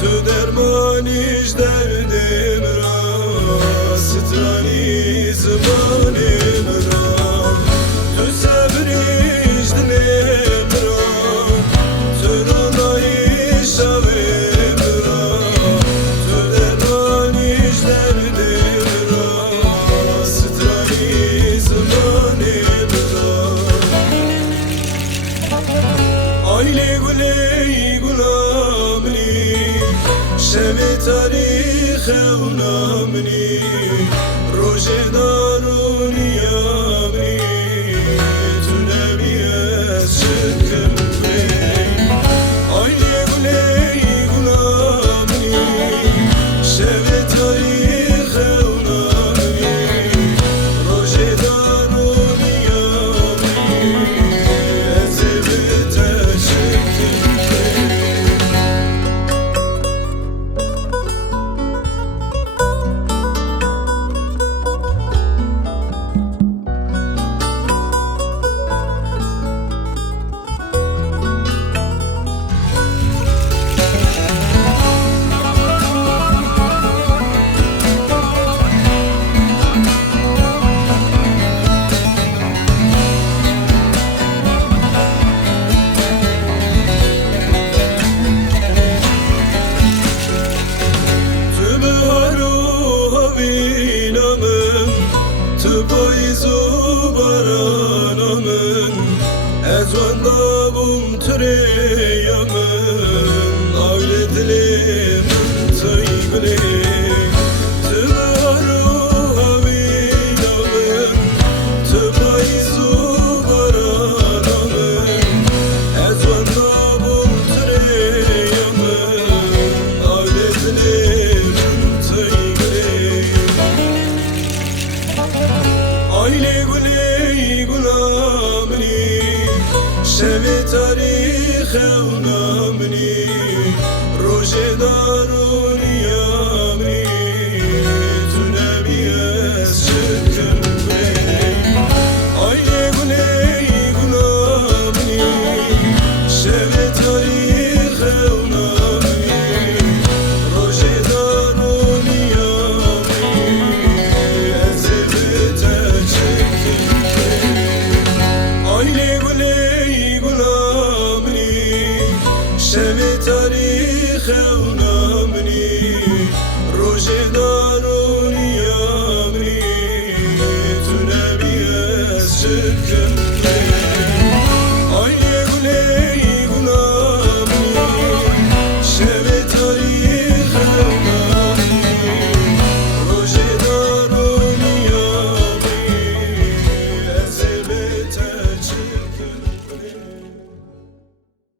Tu dermaniş derdim ra, strani zmanim ra. Tu sabriş dilim ra, tu ronayış avim ra. Tu dermaniş derdim ra, strani zmanim ra. Aile guley gulamni, şevi tarihe unamni, roje daruni yamni, tu nebiyes şıkkım bey. Aile guley gulamni, şevi tarihe unamni, roje daruni yamni, ezibite şıkkım bey. Payzu baranamın, ezvanda bum türeyamın, aile dilimin tıygılı. Tübaru havinamın, tüpayzu baranamın, ezvanda bum türeyamın, aile dilimin tıygılı. Aile guley gulamni, şevi tarihe unamni, roje daruni yamni, tu nebiyes şıkkım bey. Aile guley gulamni, şevi tarihe unamni, roje daruni yamni, ezibite aile guley gulamni, şevi tarihe unamni, roje daru